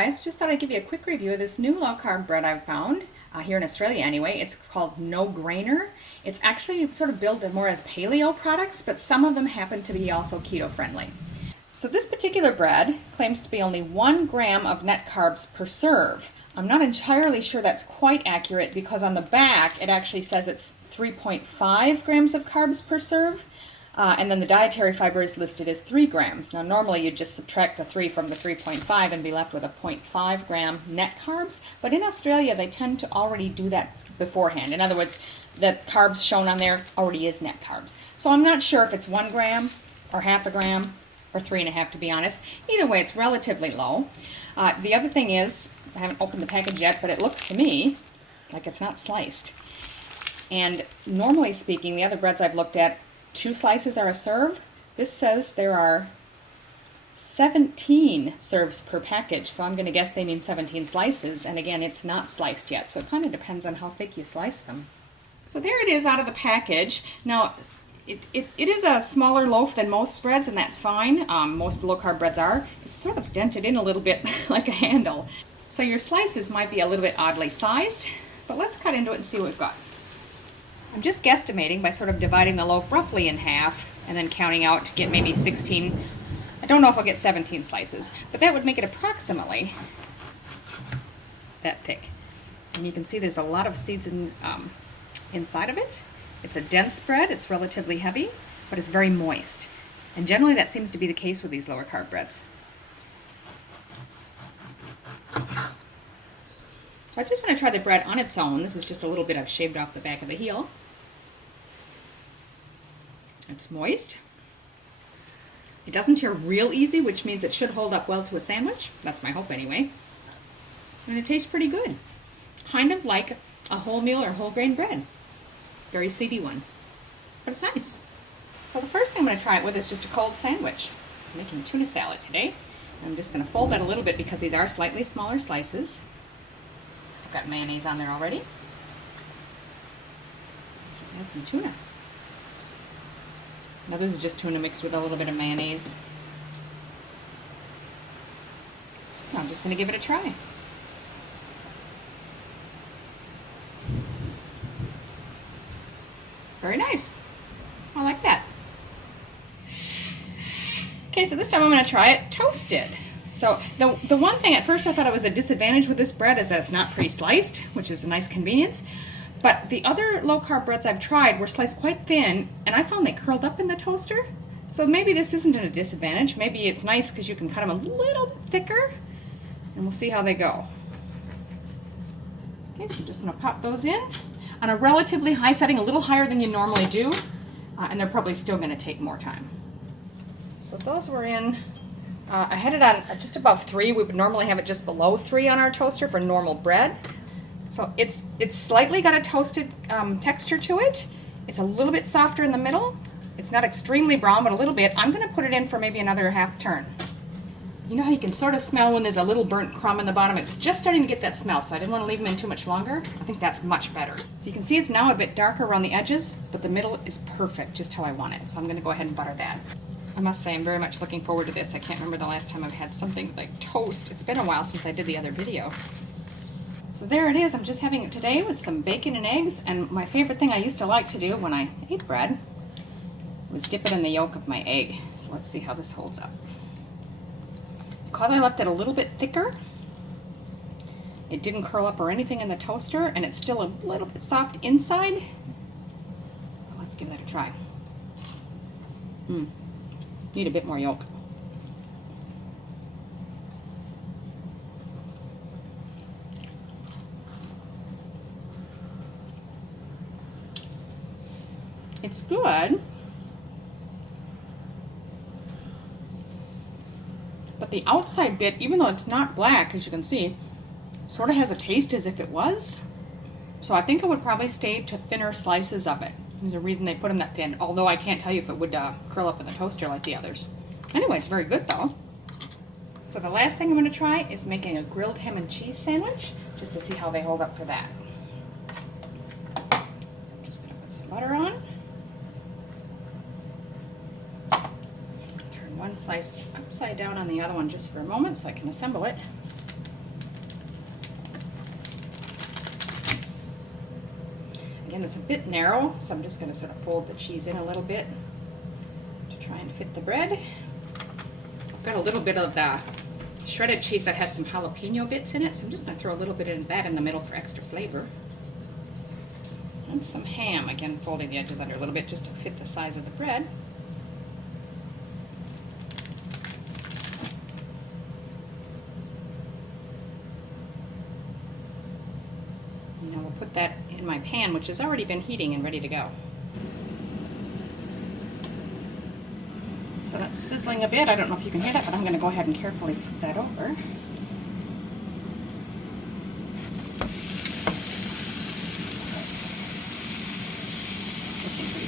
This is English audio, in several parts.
guys, just thought I'd give you a quick review of this new low-carb bread I've found, here in Australia anyway. It's called No Grainer. It's actually sort of billed more as paleo products, but some of them happen to be also keto-friendly. So this particular bread claims to be only 1 gram of net carbs per serve. I'm not entirely sure that's quite accurate because on the back it actually says it's 3.5 grams of carbs per serve. And then the dietary fiber is listed as 3 grams. Now normally you'd just subtract the 3 from the 3.5 and be left with a 0.5 gram net carbs, but in Australia they tend to already do that beforehand. In other words, the carbs shown on there already is net carbs. So I'm not sure if it's 1 gram or half a gram or 3.5 to be honest. Either way, it's relatively low. The other thing is, I haven't opened the package yet, but it looks to me like it's not sliced. And normally speaking, the other breads I've looked at, 2 slices are a serve. This says there are 17 serves per package, so I'm going to guess they mean 17 slices, and again, it's not sliced yet, so it kind of depends on how thick you slice them. So there it is out of the package. Now, it is a smaller loaf than most breads, and that's fine. Most low-carb breads are. It's sort of dented in a little bit like a handle. So your slices might be a little bit oddly sized, but let's cut into it and see what we've got. I'm just guesstimating by sort of dividing the loaf roughly in half and then counting out to get maybe 16. I don't know if I'll get 17 slices, but that would make it approximately that thick. And you can see there's a lot of seeds inside of it. It's a dense bread, it's relatively heavy, but it's very moist. And generally that seems to be the case with these lower carb breads. So I just want to try the bread on its own. This is just a little bit I've shaved off the back of the heel. It's moist. It doesn't tear real easy, which means it should hold up well to a sandwich. That's my hope anyway. And it tastes pretty good. Kind of like a wholemeal or whole grain bread. Very seedy one. But it's nice. So the first thing I'm going to try it with is just a cold sandwich. I'm making tuna salad today. I'm just going to fold that a little bit because these are slightly smaller slices. I've got mayonnaise on there already. Just add some tuna. Now this is just tuna mixed with a little bit of mayonnaise. I'm just going to give it a try. Very nice. I like that. Okay, so this time I'm going to try it toasted. So the one thing at first I thought it was a disadvantage with this bread is that it's not pre-sliced, which is a nice convenience. But the other low-carb breads I've tried were sliced quite thin, and I found they curled up in the toaster. So maybe this isn't a disadvantage. Maybe it's nice because you can cut them a little bit thicker, and we'll see how they go. Okay, so I'm just going to pop those in on a relatively high setting, a little higher than you normally do, and they're probably still going to take more time. So those were in. I had it on just above 3. We would normally have it just below 3 on our toaster for normal bread. So it's slightly got a toasted texture to it. It's a little bit softer in the middle. It's not extremely brown, but a little bit. I'm going to put it in for maybe another half turn. You know how you can sort of smell when there's a little burnt crumb in the bottom? It's just starting to get that smell, so I didn't want to leave them in too much longer. I think that's much better. So you can see it's now a bit darker around the edges, but the middle is perfect, just how I want it. So I'm going to go ahead and butter that. I must say I'm very much looking forward to this. I can't remember the last time I've had something like toast. It's been a while since I did the other video. So there it is. I'm just having it today with some bacon and eggs, and my favorite thing I used to like to do when I ate bread was dip it in the yolk of my egg. So let's see how this holds up. Because I left it a little bit thicker, it didn't curl up or anything in the toaster, and it's still a little bit soft inside. Let's give that a try. Need a bit more yolk. It's good, but the outside bit, even though it's not black, as you can see, sort of has a taste as if it was. So I think I would probably stay to thinner slices of it. There's a reason they put them that thin, although I can't tell you if it would curl up in the toaster like the others. Anyway, it's very good though. So the last thing I'm going to try is making a grilled ham and cheese sandwich, just to see how they hold up for that. So I'm just going to put some butter on. Turn one slice upside down on the other one just for a moment so I can assemble it. it's a bit narrow, so I'm just going to sort of fold the cheese in a little bit to try and fit the bread. I've got a little bit of the shredded cheese that has some jalapeno bits in it, so I'm just going to throw a little bit of that in the middle for extra flavor. And some ham, again folding the edges under a little bit just to fit the size of the bread. And now we'll put that in my pan, which has already been heating and ready to go. So that's sizzling a bit. I don't know if you can hear that, but I'm going to go ahead and carefully flip that over.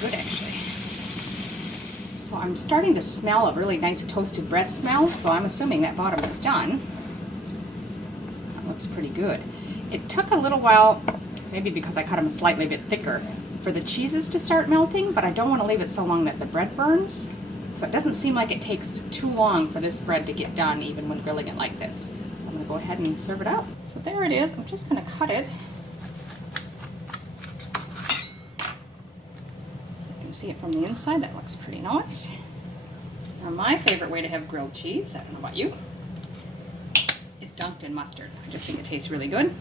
Good, actually. So I'm starting to smell a really nice toasted bread smell, so I'm assuming that bottom is done. That looks pretty good. It took a little while, maybe because I cut them slightly bit thicker, for the cheeses to start melting, but I don't want to leave it so long that the bread burns. So it doesn't seem like it takes too long for this bread to get done, even when grilling it like this. So I'm going to go ahead and serve it up. So there it is. I'm just going to cut it. See it from the inside. That looks pretty nice. Now my favorite way to have grilled cheese, I don't know about you, is dunked in mustard. I just think it tastes really good.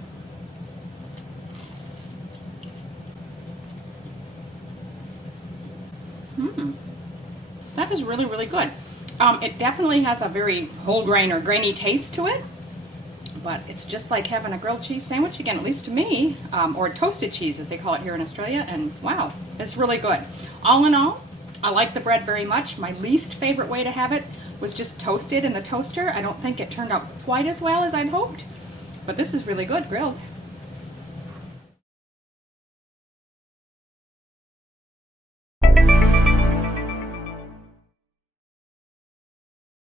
That is really, really good. It definitely has a very whole grain or grainy taste to it, but it's just like having a grilled cheese sandwich, again, at least to me, or toasted cheese as they call it here in Australia, and wow, it's really good. All in all, I like the bread very much. My least favorite way to have it was just toasted in the toaster. I don't think it turned out quite as well as I'd hoped, but this is really good grilled.